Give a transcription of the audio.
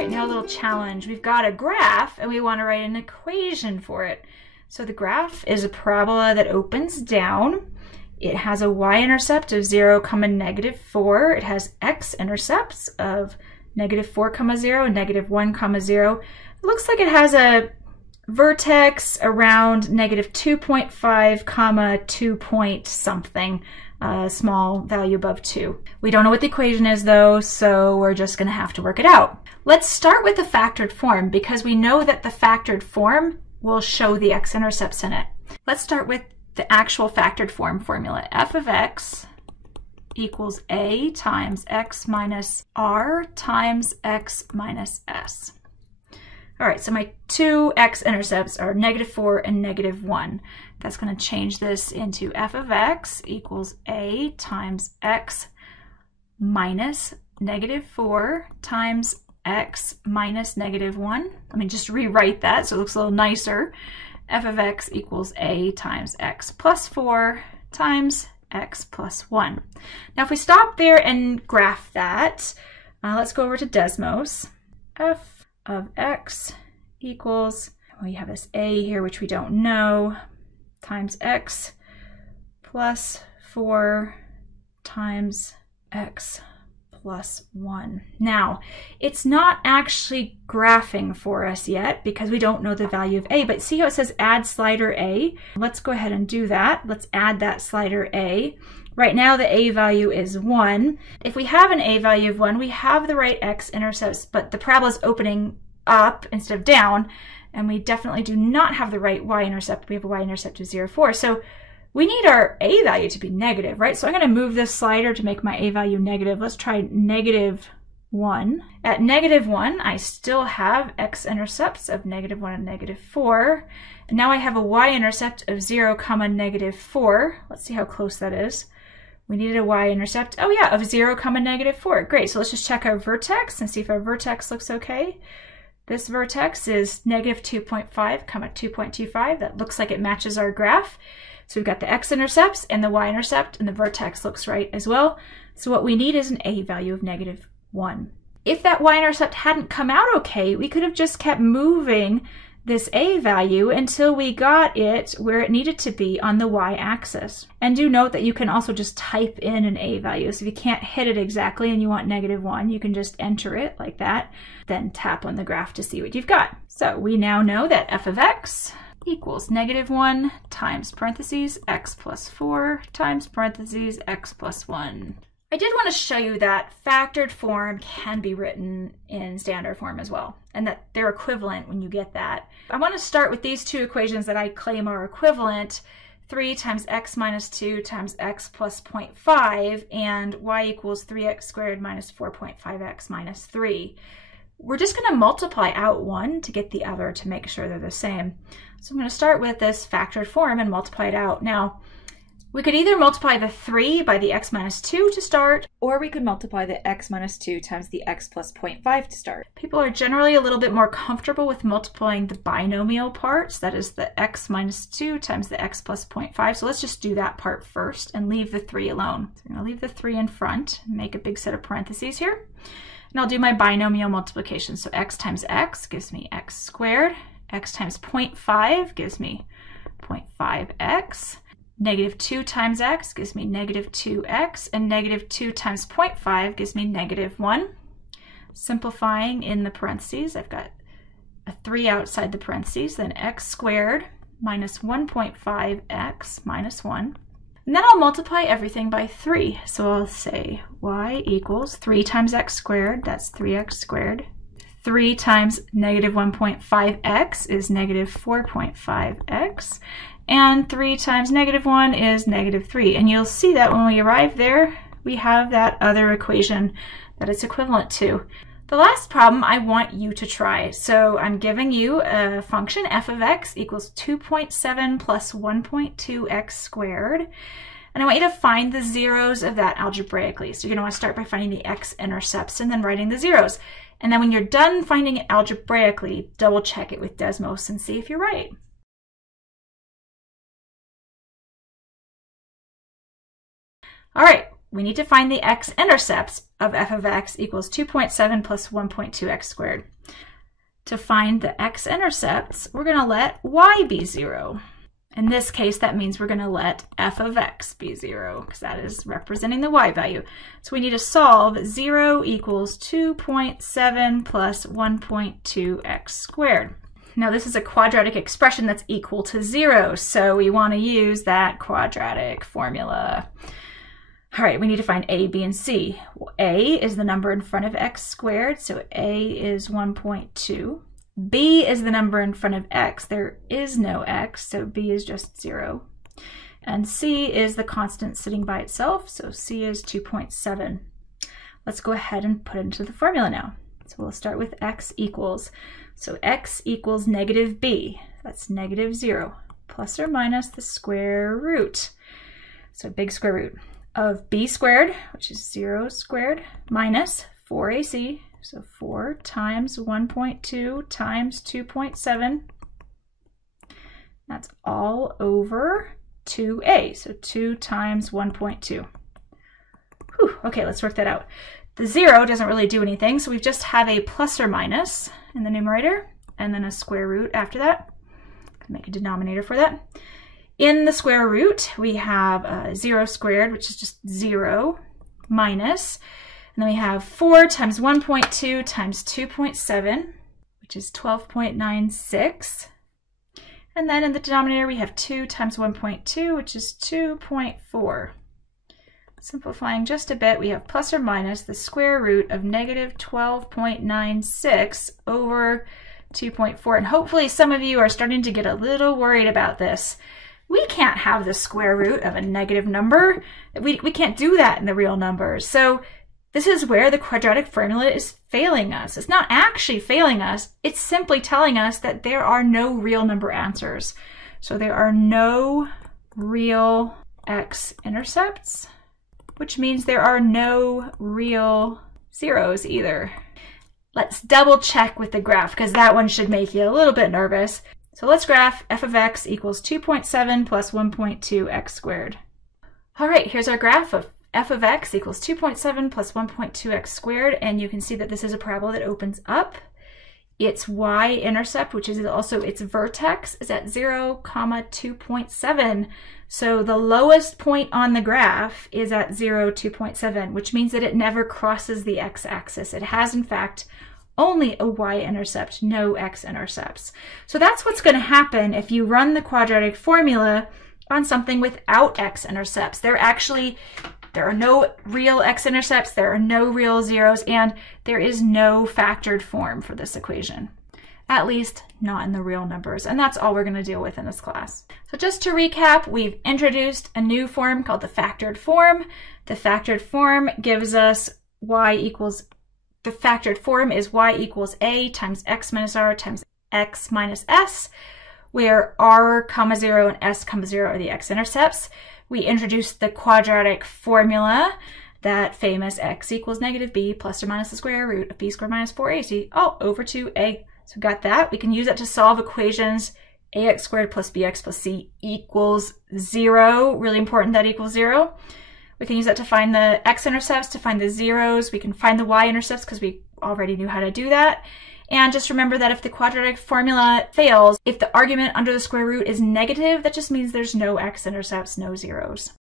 right, now a little challenge. We've got a graph and we want to write an equation for it. So the graph is a parabola that opens down. It has a y-intercept of 0, -4. It has x-intercepts of -4, 0 and -1, 0. It looks like it has a vertex around -2.5, 2 point something, small value above 2. We don't know what the equation is though, so we're just going to have to work it out. Let's start with the factored form because we know that the factored form will show the x-intercepts in it. Let's start with the actual factored form formula. F of x equals a times x minus r times x minus s. All right, so my two x-intercepts are -4 and -1. That's going to change this into f of x equals a times x minus -4 times x minus -1. Let me just rewrite that so it looks a little nicer. F of x equals a times x plus 4 times x plus 1. Now if we stop there and graph that, let's go over to Desmos. F of x equals, we have this a here which we don't know, times x plus 4 times x plus 1. Now, it's not actually graphing for us yet because we don't know the value of a, but see how it says add slider a? Let's go ahead and do that. Let's add that slider a. Right now the a value is 1. If we have an a value of 1, we have the right x-intercepts, but the parabola is opening up instead of down, and we definitely do not have the right y-intercept. We have a y-intercept of 0, 4. So we need our a value to be negative, right? So I'm going to move this slider to make my a value negative. Let's try -1. At -1, I still have x-intercepts of -1 and -4. And now I have a y-intercept of 0, -4. Let's see how close that is. We needed a y-intercept, oh yeah, of 0, -4. Great, so let's just check our vertex and see if our vertex looks okay. This vertex is -2.5, 2.25. That looks like it matches our graph. So we've got the x-intercepts and the y-intercept, and the vertex looks right as well. So what we need is an a value of -1. If that y-intercept hadn't come out okay, we could have just kept moving this a value until we got it where it needed to be on the y-axis. And do note that you can also just type in an a value. So if you can't hit it exactly and you want -1, you can just enter it like that, then tap on the graph to see what you've got. So we now know that f of x equals -1 times parentheses x plus 4 times parentheses x plus 1. I did want to show you that factored form can be written in standard form as well, and that they're equivalent when you get that. I want to start with these two equations that I claim are equivalent, 3 times x minus 2 times x plus 0.5 and y equals 3x squared minus 4.5x minus 3. We're just going to multiply out one to get the other to make sure they're the same. So I'm going to start with this factored form and multiply it out. Now, we could either multiply the 3 by the x minus 2 to start, or we could multiply the x minus 2 times the x plus 0.5 to start. People are generally a little bit more comfortable with multiplying the binomial parts, that is the x minus 2 times the x plus 0.5. So let's just do that part first and leave the 3 alone. So I'm going to leave the 3 in front and make a big set of parentheses here. And I'll do my binomial multiplication. So x times x gives me x squared. X times 0.5 gives me 0.5x. -2 times x gives me -2x. And -2 times 0.5 gives me -1. Simplifying in the parentheses, I've got a 3 outside the parentheses. Then x squared minus 1.5x minus 1. And then I'll multiply everything by 3. So I'll say y equals 3 times x squared, that's 3x squared. 3 times -1.5x is -4.5x. And 3 times -1 is -3. And you'll see that when we arrive there, we have that other equation that it's equivalent to. The last problem I want you to try. So I'm giving you a function f of x equals 2.7 plus 1.2x squared. And I want you to find the zeros of that algebraically. So you're going to want to start by finding the x-intercepts and then writing the zeros. And then when you're done finding it algebraically, double check it with Desmos and see if you're right. All right, we need to find the x-intercepts of f of x equals 2.7 plus 1.2x squared. To find the x-intercepts, we're going to let y be 0. In this case, that means we're going to let f of x be 0, because that is representing the y value. So we need to solve 0 equals 2.7 plus 1.2x squared. Now this is a quadratic expression that's equal to 0, so we want to use that quadratic formula. All right, we need to find a, b, and c. Well, a is the number in front of x squared, so a is 1.2. b is the number in front of x. There is no x, so b is just 0. And c is the constant sitting by itself, so c is 2.7. Let's go ahead and put it into the formula now. So we'll start with x equals. So x equals negative b, that's negative 0, plus or minus the square root. So big square root of b squared, which is 0 squared, minus 4ac, so 4 times 1.2 times 2.7. That's all over 2a, so 2 times 1.2. Okay, let's work that out. The 0 doesn't really do anything, so we just have a plus or minus in the numerator, and then a square root after that. Make a denominator for that. In the square root, we have 0 squared, which is just 0, minus, and then we have 4 times 1.2 times 2.7, which is 12.96. And then in the denominator, we have 2 times 1.2, which is 2.4. Simplifying just a bit, we have plus or minus the square root of negative 12.96 over 2.4. And hopefully some of you are starting to get a little worried about this. We can't have the square root of a negative number. We can't do that in the real numbers. So this is where the quadratic formula is failing us. It's not actually failing us. It's simply telling us that there are no real number answers. So there are no real x-intercepts, which means there are no real zeros either. Let's double check with the graph, because that one should make you a little bit nervous. So let's graph f of x equals 2.7 plus 1.2x squared. All right, here's our graph of f of x equals 2.7 plus 1.2x squared, and you can see that this is a parabola that opens up. Its y-intercept, which is also its vertex, is at 0, 2.7. So the lowest point on the graph is at 0, 2.7, which means that it never crosses the x-axis. It has, in fact, only a y-intercept, no x-intercepts. So that's what's going to happen if you run the quadratic formula on something without x-intercepts. There are no real x-intercepts, there are no real zeros, and there is no factored form for this equation. At least not in the real numbers, and that's all we're going to deal with in this class. So just to recap, we've introduced a new form called the factored form. The factored form gives us the factored form is y equals a times x minus r times x minus s, where r, 0 and s, 0 are the x-intercepts. We introduced the quadratic formula, that famous x equals negative b plus or minus the square root of b squared minus 4ac, all over 2a. So got that. We can use that to solve equations ax squared plus bx plus c equals 0. Really important that equals 0. We can use that to find the x-intercepts, to find the zeros. We can find the y-intercepts because we already knew how to do that. And just remember that if the quadratic formula fails, if the argument under the square root is negative, that just means there's no x-intercepts, no zeros.